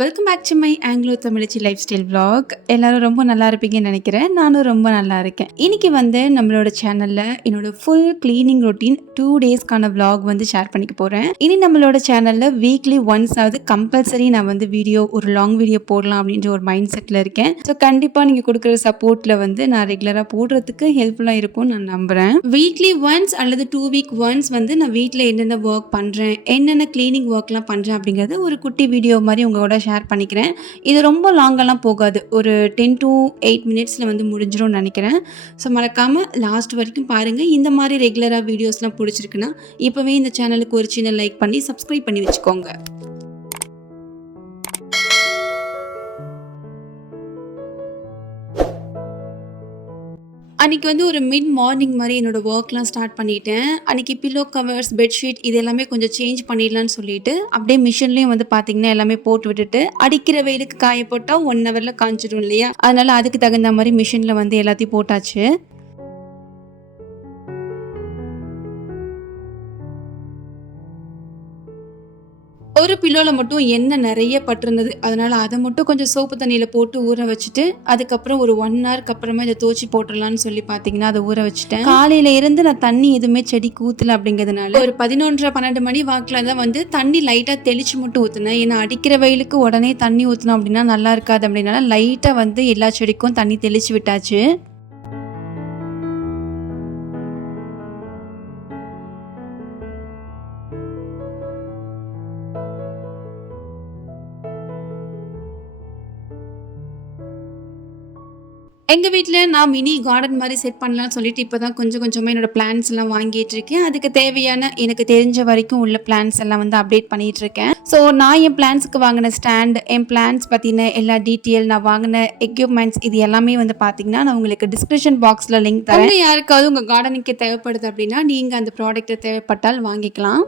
Welcome back to my Anglo தமிழச்சி lifestyle vlog. எல்லாரும் ரொம்ப நல்லா இருப்பீங்கன்னு நினைக்கிறேன். நானும் ரொம்ப நல்லா இருக்கேன். இன்னைக்கு வந்து நம்மளோட சேனல்ல என்னோட ஃபுல் கிளீனிங் ரொட்டீன் 2 டேஸ்க்கான vlog வந்து ஷேர் பண்ணிக்க போறேன். இனி நம்மளோட சேனல்ல வீக்லி ஒன்ஸ் ஆவது கம்பல்சரி நான் வந்து ஒரு லாங் வீடியோ போடலாம் அப்படின்ற ஒரு மைண்ட் செட்ல இருக்கேன். ஸோ கண்டிப்பா நீங்க கொடுக்குற சப்போர்ட்ல வந்து நான் ரெகுலரா போடுறதுக்கு ஹெல்ப்ஃபுல்லா இருக்கும் நான் நம்புறேன். வீக்லி ஒன்ஸ் அல்லது 2 வீக் ஒன்ஸ் வந்து நான் வீட்டில் என்னென்ன ஒர்க் பண்றேன், என்னென்ன கிளீனிங் ஒர்க்லாம் பண்றேன் அப்படிங்கறது ஒரு குட்டி வீடியோ மாதிரி உங்களோட ஷேர் பண்ணிக்கிறேன். இது ரொம்ப லாங்கெல்லாம் போகாது. ஒரு 10 to 8 மினிட்ஸில் வந்து முடிஞ்சிடும்னு நினைக்கிறேன். ஸோ மறக்காமல் லாஸ்ட் வரைக்கும் பாருங்கள். இந்த மாதிரி ரெகுலராக வீடியோஸ்லாம் பிடிச்சிருக்குன்னா இப்போவே இந்த சேனலுக்கு ஒரு சின்ன லைக் பண்ணி சப்ஸ்கிரைப் பண்ணி வச்சுக்கோங்க. அன்றைக்கி வந்து ஒரு மிட் மார்னிங் மாதிரி என்னோடய ஒர்க்லாம் ஸ்டார்ட் பண்ணிட்டேன். அன்றைக்கி பில்லோ கவர்ஸ், பெட்ஷீட் இது எல்லாமே கொஞ்சம் சேஞ்ச் பண்ணிடலான்னு சொல்லிட்டு அப்படியே மிஷின்லேயும் வந்து பார்த்திங்கன்னா எல்லாமே போட்டு விட்டுட்டு, அடிக்கிற வெயிலுக்கு காய போட்டால் 1 ஹவரில் காய்ச்சிடும் இல்லையா, அதனால் அதுக்கு தகுந்த மாதிரி மிஷினில் வந்து எல்லாத்தையும் போட்டாச்சு. ஒரு பில்லோவில் மட்டும் எண்ணெய் நிறைய பட்டிருந்தது. அதனால் அதை மட்டும் கொஞ்சம் சோப்பு தண்ணியில் போட்டு ஊற வச்சுட்டு, அதுக்கப்புறம் ஒரு 1 ஹவருக்கு அப்புறமா இதை துவச்சி போட்டுடலான்னு சொல்லி பார்த்தீங்கன்னா அதை ஊற வச்சுட்டேன். காலையில் இருந்து நான் தண்ணி எதுவுமே செடிக்கு ஊற்றல அப்படிங்கிறதுனால ஒரு 11:30 12 மணி வாக்கில் தான் வந்து தண்ணி லைட்டாக தெளித்து மட்டும் ஊற்றுனேன். ஏன்னா அடிக்கிற வெயிலுக்கு உடனே தண்ணி ஊற்றினோம் அப்படின்னா நல்லா இருக்காது அப்படின்னால லைட்டாக வந்து எல்லா செடிக்கும் தண்ணி தெளித்து விட்டாச்சு. எங்கள் வீட்டில் நான் மினி கார்டன் மாதிரி செட் பண்ணலான்னு சொல்லிட்டு இப்போ தான் கொஞ்சம் கொஞ்சமாக என்னோடய பிளான்ஸ் எல்லாம் வாங்கிட்டு இருக்கேன். அதுக்கு தேவையான எனக்கு தெரிஞ்ச வரைக்கும் உள்ள பிளான்ஸ் எல்லாம் வந்து அப்டேட் பண்ணிகிட்டு இருக்கேன். ஸோ நான் என் பிளான்ஸுக்கு வாங்கின ஸ்டாண்ட், என் பிளான்ஸ் பற்றின எல்லா டீட்டெயில், நான் வாங்கின எக்யூப்மெண்ட்ஸ் இது எல்லாமே வந்து பார்த்திங்கன்னா நான் உங்களுக்கு டிஸ்கிரிப்ஷன் பாக்ஸில் லிங்க் தரேன். யாருக்காவது உங்கள் கார்டனுக்கு தேவைப்படுது அப்படின்னா நீங்கள் அந்த ப்ராடக்ட்டை தேவைப்பட்டால் வாங்கிக்கலாம்.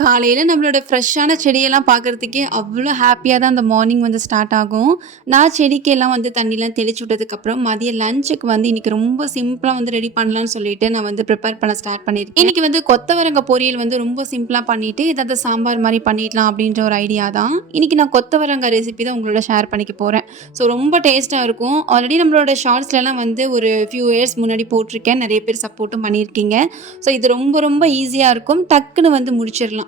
காலையில் நம்மளோட ஃப்ரெஷ்ஷான செடியெல்லாம் பார்க்குறதுக்கே அவ்வளோ ஹாப்பியாக தான் அந்த மார்னிங் வந்து ஸ்டார்ட் ஆகும். நான் செடிக்கெல்லாம் வந்து தண்ணிலாம் தெளிச்சு விட்டதுக்கப்புறம் மதியம் லஞ்சுக்கு வந்து இன்றைக்கி ரொம்ப சிம்பிளாக வந்து ரெடி பண்ணலான்னு சொல்லிட்டு நான் வந்து ப்ரிப்பேர் பண்ண ஸ்டார்ட் பண்ணியிருக்கேன். இன்றைக்கி வந்து கொத்தவரங்காய் பொரியல் வந்து ரொம்ப சிம்பிளாக பண்ணிவிட்டு ஏதாவது சாம்பார் மாதிரி பண்ணிடலாம் அப்படின்ற ஒரு ஐடியா தான். இன்றைக்கி நான் கொத்தவரங்காய் ரெசிபி தான் உங்களோட ஷேர் பண்ணிக்க போகிறேன். ஸோ ரொம்ப டேஸ்ட்டாக இருக்கும். ஆல்ரெடி நம்மளோட ஷார்ட்ஸ்லாம் வந்து ஒரு ஃபியூ இயர்ஸ் முன்னாடி போட்டிருக்கேன். நிறைய பேர் சப்போர்ட்டும் பண்ணியிருக்கீங்க. ஸோ இது ரொம்ப ரொம்ப ஈஸியாக இருக்கும். டக்குன்னு வந்து முடிச்சிடலாம்.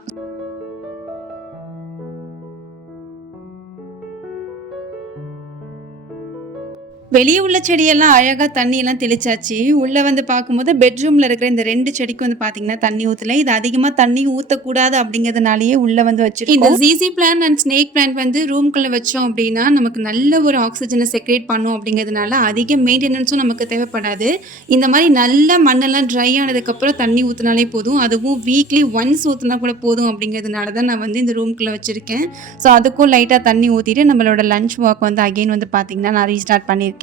வெளியே உள்ள செடியெல்லாம் அழகாக தண்ணியெல்லாம் தெளிச்சாச்சு. உள்ளே வந்து பார்க்கும்போது பெட்ரூமில் இருக்கிற இந்த 2 செடிக்கு வந்து பார்த்தீங்கன்னா தண்ணி ஊற்றலை. இது அதிகமாக தண்ணி ஊற்றக்கூடாது அப்படிங்கிறதுனாலேயே உள்ளே வந்து வச்சுருக்கோம். இந்த ஜீசி பிளான்ட் அண்ட் ஸ்னேக் பிளான்ட் வந்து ரூம்குள்ளே வச்சோம் அப்படின்னா நமக்கு நல்ல ஒரு ஆக்சிஜனை செக்ரேட் பண்ணும் அப்படிங்கிறதுனால அதிக மெயின்டெனன்ஸும் நமக்கு தேவைப்படாது. இந்த மாதிரி நல்ல மண்ணெல்லாம் ட்ரை ஆனதுக்கப்புறம் தண்ணி ஊற்றினாலே போதும். அதுவும் வீக்லி ஒன்ஸ் ஊற்றினா கூட போதும் அப்படிங்கிறதுனால தான் நான் வந்து இந்த ரூம்குள்ளே வச்சுருக்கேன். ஸோ அதுக்கும் லைட்டாக தண்ணி ஊற்றிட்டு நம்மளோட லஞ்ச் ஒர்க் வந்து அகெயின் வந்து பார்த்திங்கன்னா நான் ரீஸ்டார்ட் பண்ணியிருக்கேன்.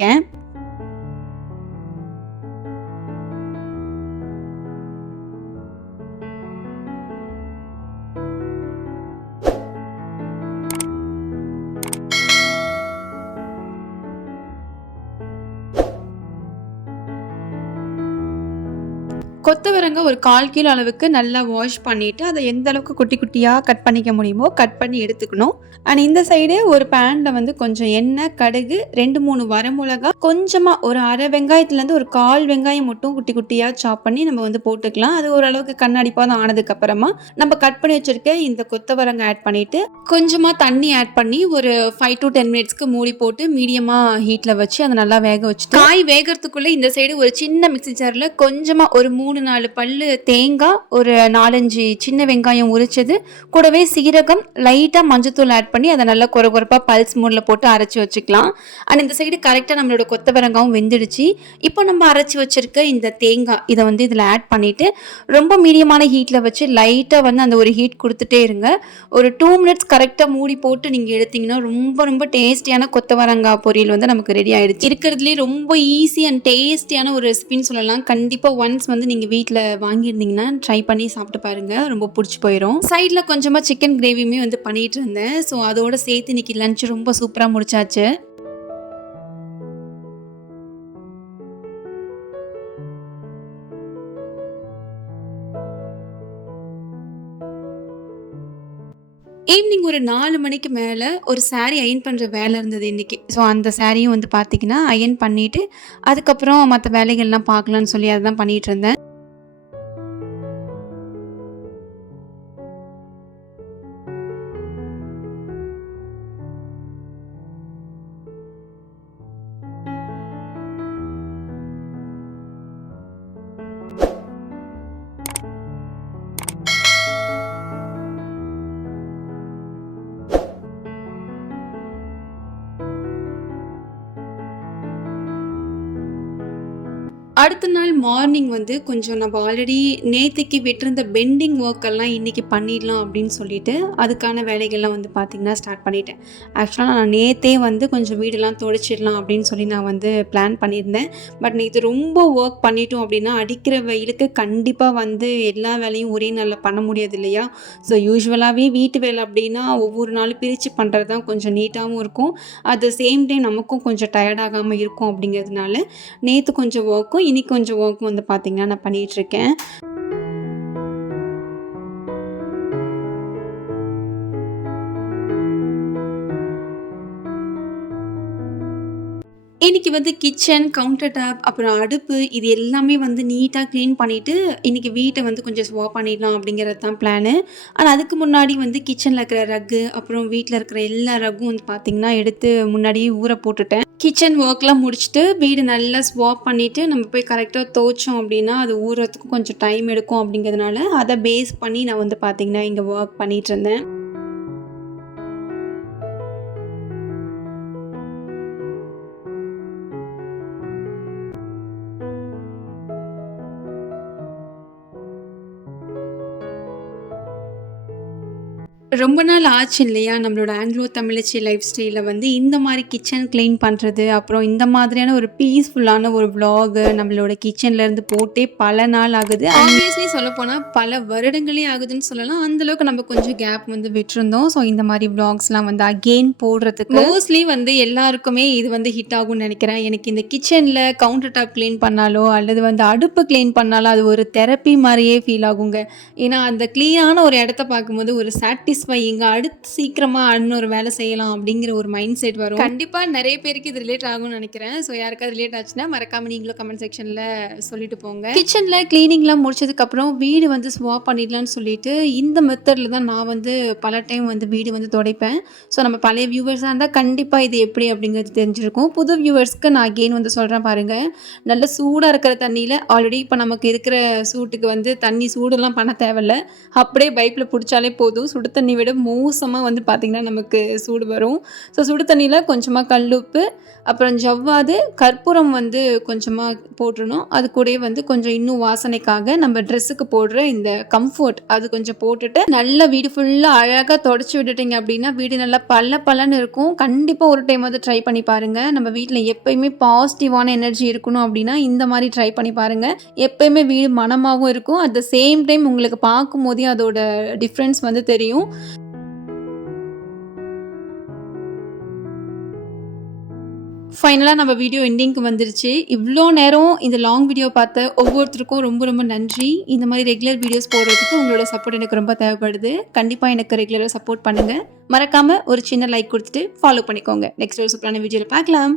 கொத்தவரங்காய் ஒரு 1/4 கிலோ அளவுக்கு நல்லா வாஷ் பண்ணிவிட்டு அதை எந்த அளவுக்கு குட்டி குட்டியாக கட் பண்ணிக்க முடியுமோ கட் பண்ணி எடுத்துக்கணும். அண்ட் இந்த சைடு ஒரு பேனில் வந்து கொஞ்சம் எண்ணெய், கடுகு, 2-3 வரமிளகா, கொஞ்சமாக ஒரு அரை வெங்காயத்துலேருந்து ஒரு 1/4 வெங்காயம் மட்டும் குட்டி குட்டியாக சாப் பண்ணி நம்ம வந்து போட்டுக்கலாம். அது ஓரளவுக்கு கண்ணாடிப்பாக ஆனதுக்கப்புறமா நம்ம கட் பண்ணி வச்சுருக்க இந்த கொத்தவரங்காய் ஆட் பண்ணிவிட்டு கொஞ்சமாக தண்ணி ஆட் பண்ணி ஒரு 5 to 10 மினிட்ஸ்க்கு மூடி போட்டு மீடியமாக ஹீட்டில் வச்சு அதை நல்லா வேக வச்சுட்டு காய் வேகிறதுக்குள்ளே இந்த சைடு ஒரு சின்ன மிக்ஸி ஜாரில் கொஞ்சமாக ஒரு 3-4 பல்லு தேங்காய், ஒரு 4-5 சின்ன வெங்காயம் உரிச்சது, கூடவே சீரகம், லைட்டாக மஞ்சத்தூள் ஆட் பண்ணி அதை நல்லா கொரகொரப்பாக பல்ஸ் மூடில் போட்டு அரைச்சி வச்சுக்கலாம். அண்ட் இந்த சைடு கரெக்டாக நம்மளோட கொத்தவரங்காயும் வெந்துடுச்சு. இப்போ நம்ம அரைச்சி வச்சுருக்க இந்த தேங்காய் இதை வந்து இதில் ஆட் பண்ணிவிட்டு ரொம்ப மீடியமான ஹீட்டில் வச்சு லைட்டாக வந்து அந்த ஒரு ஹீட் கொடுத்துட்டே இருங்க. ஒரு 2 மினிட்ஸ் கரெக்டாக மூடி போட்டு நீங்கள் எடுத்திங்கன்னா ரொம்ப ரொம்ப டேஸ்டியான கொத்தவரங்காய் பொரியல் வந்து நமக்கு ரெடி ஆகிடுச்சு. இருக்கிறதுலே ரொம்ப ஈஸி அண்ட் டேஸ்டியான ஒரு ரெசிபின்னு சொல்லலாம். கண்டிப்பாக ஒன்ஸ் வந்து நீங்கள் வீட்டில் வாங்கியிருந்தீங்கன்னா ட்ரை பண்ணி சாப்பிட்டு பாருங்கள், ரொம்ப பிடிச்சி போயிடும். சைடில் கொஞ்சமாக சிக்கன் கிரேவியுமே வந்து பண்ணிகிட்டு இருந்தேன். ஸோ அதோட சேர்த்து இன்றைக்கி லஞ்ச் ரொம்ப சூப்பராக முடிச்சாச்சு. ஒரு 4 மணிக்கு மேலே ஒரு saree அயர்ன் பண்ணுற வேலை இருந்தது இன்றைக்கி. ஸோ அந்த சாரியும் வந்து பார்த்திங்கன்னா அயர்ன் பண்ணிவிட்டு அதுக்கப்புறம் மற்ற வேலைகள்லாம் பார்க்கலான்னு சொல்லி அதுதான் பண்ணிகிட்டு இருந்தேன். அடுத்த நாள் மார்னிங் வந்து கொஞ்சம் நம்ம ஆல்ரெடி நேற்றுக்கு விட்டிருந்த பெண்டிங் ஒர்க்கெல்லாம் இன்றைக்கி பண்ணிடலாம் அப்படின்னு சொல்லிட்டு அதுக்கான வேலைகள்லாம் வந்து பார்த்திங்கன்னா ஸ்டார்ட் பண்ணிட்டேன். ஆக்சுவலாக நான் நேற்றே வந்து கொஞ்சம் வீடெல்லாம் துடைச்சிடலாம் அப்படின்னு சொல்லி நான் வந்து பிளான் பண்ணியிருந்தேன். பட் நேற்று ரொம்ப ஒர்க் பண்ணிட்டோம் அப்படின்னா அடிக்கிற வெயிலுக்கு கண்டிப்பாக வந்து எல்லா வேலையும் ஒரே நாளில் பண்ண முடியாது இல்லையா? ஸோ யூஸ்வலாகவே வீட்டு வேலை அப்படின்னா ஒவ்வொரு நாளும் பிரித்து பண்ணுறது தான் கொஞ்சம் நீட்டாகவும் இருக்கும். அட் த சேம் டைம் நமக்கும் கொஞ்சம் டயர்டாகாமல் இருக்கும். அப்படிங்கிறதுனால நேற்று கொஞ்சம் ஒர்க்கும் இன்னைக்கு கொஞ்சம் ஒர்க் வந்து பார்த்தீங்கன்னா நான் பண்ணிகிட்ருக்கேன். இன்றைக்கி வந்து கிச்சன், கவுண்டர் டாப், அப்புறம் அடுப்பு இது எல்லாமே வந்து நீட்டாக க்ளீன் பண்ணிவிட்டு இன்றைக்கி வீட்டை வந்து கொஞ்சம் ஸ்வாப் பண்ணிடலாம் அப்படிங்கிறது தான் பிளானு. ஆனால் அதுக்கு முன்னாடி வந்து கிச்சனில் இருக்கிற ரக்கு, அப்புறம் வீட்டில் இருக்கிற எல்லா ரக்கும் வந்து பார்த்திங்கன்னா எடுத்து முன்னாடியே ஊற போட்டுட்டேன். கிச்சன் ஒர்க்லாம் முடிச்சுட்டு வீடு நல்லா ஸ்வாப் பண்ணிவிட்டு நம்ம போய் கரெக்டாக துவைச்சோம் அப்படின்னா அது ஊறுறதுக்கு கொஞ்சம் டைம் எடுக்கும். அப்படிங்கிறதுனால அதை பேஸ் பண்ணி நான் வந்து பார்த்திங்கன்னா இங்கே ஒர்க் பண்ணிகிட்டு இருந்தேன். ரொம்ப நாள் ஆச்சு இல்லையா? நம்மளோட ஆங்கிலோ தமிழச்சி லைஃப் ஸ்டைலில் வந்து இந்த மாதிரி கிச்சன் க்ளீன் பண்ணுறது, அப்புறம் இந்த மாதிரியான ஒரு பீஸ்ஃபுல்லான ஒரு விலாகு நம்மளோட கிச்சன்லேருந்து போட்டே பல நாள் ஆகுது. ஆப்வியஸ்லி சொல்லப்போனால் பல வருடங்களே ஆகுதுன்னு சொல்லலாம். அந்தளவுக்கு நம்ம கொஞ்சம் கேப் வந்து விட்டுருந்தோம். ஸோ இந்த மாதிரி விலாக்ஸ்லாம் வந்து அகெயின் போடுறதுக்கு மோஸ்ட்லி வந்து எல்லாருக்குமே இது வந்து ஹிட் ஆகும்னு நினைக்கிறேன். எனக்கு இந்த கிச்சனில் கவுண்டர் டாப் க்ளீன் பண்ணாலோ அல்லது வந்து அடுப்பு க்ளீன் பண்ணாலோ அது ஒரு தெரப்பி மாதிரியே ஃபீல் ஆகுங்க. ஏன்னா அந்த க்ளீனான ஒரு இடத்த பார்க்கும்போது ஒரு சாட்டிஸ்ஃபையிங்காக அடுத்து சீக்கிரமாக இன்னொரு வேலை செய்யலாம் அப்படிங்கிற ஒரு மைண்ட் செட் வரும். கண்டிப்பாக நிறைய பேருக்கு இது ரிலேட் ஆகும்னு நினைக்கிறேன். ஸோ யாருக்காவது ரிலேட் ஆச்சுன்னா மறக்காமல் நீங்களும் கமெண்ட் செக்ஷனில் சொல்லிட்டு போங்க. கிச்சனில் க்ளீனிங்லாம் முடிச்சதுக்கப்புறம் வீடு வந்து ஸ்வாப் பண்ணிடலான்னு சொல்லிட்டு இந்த மெத்தடில் தான் நான் வந்து பல டைம் வந்து வீடு வந்து துடைப்பேன். ஸோ நம்ம பழைய வியூவர்ஸாக இருந்தால் கண்டிப்பாக இது எப்படி அப்படிங்கிறது தெரிஞ்சிருக்கும். புது வியூவர்ஸ்க்கு நான் அகெயின் வந்து சொல்கிறேன் பாருங்கள். நல்ல சூடாக இருக்கிற தண்ணியில் ஆல்ரெடி இப்போ நமக்கு இருக்கிற சூட்டுக்கு வந்து தண்ணி சூடுலாம் பண்ண தேவையில்ல. அப்படியே பைப்பில் பிடிச்சாலே போதும். சுடு தண்ணி விட மோசமாக வந்து பார்த்திங்கன்னா நமக்கு சூடு வரும். ஸோ சுடு தண்ணியில் கொஞ்சமாக கல்லுப்பு, அப்புறம் ஜவ்வாது, கற்பூரம் வந்து கொஞ்சமாக போட்டுடணும். அது கூடயே வந்து கொஞ்சம் இன்னும் வாசனைக்காக நம்ம ட்ரெஸ்ஸுக்கு போடுற இந்த கம்ஃபர்ட் அது கொஞ்சம் போட்டுட்டு நல்லா வீடு ஃபுல்லாக அழகாக தொடச்சி விட்டுட்டிங்க அப்படின்னா வீடு நல்லா பல்லன்னு இருக்கும். கண்டிப்பாக ஒரு டைம் வந்து ட்ரை பண்ணி பாருங்கள். நம்ம வீட்டில் எப்போயுமே பாசிட்டிவான எனர்ஜி இருக்கணும் அப்படின்னா இந்த மாதிரி ட்ரை பண்ணி பாருங்கள். எப்போயுமே வீடு மனமாகவும் இருக்கும். அட் த சேம் டைம் உங்களுக்கு பார்க்கும் போதே அதோட டிஃப்ரென்ஸ் வந்து தெரியும். ஃபைனலாக நம்ம வீடியோ எண்டிங்க்கு வந்துருச்சு. இவ்வளோ நேரம் இந்த லாங் வீடியோ பார்த்த ஒவ்வொருத்தருக்கும் ரொம்ப ரொம்ப நன்றி. இந்த மாதிரி ரெகுலர் வீடியோஸ் போடுறதுக்கு உங்களோட சப்போர்ட் எனக்கு ரொம்ப தேவைப்படுது. கண்டிப்பாக எனக்கு ரெகுலராக சப்போர்ட் பண்ணுங்கள். மறக்காமல் ஒரு சின்ன லைக் கொடுத்துட்டு ஃபாலோ பண்ணிக்கோங்க. நெக்ஸ்ட் ஒரு சூப்பரான வீடியோவில் பார்க்கலாம்.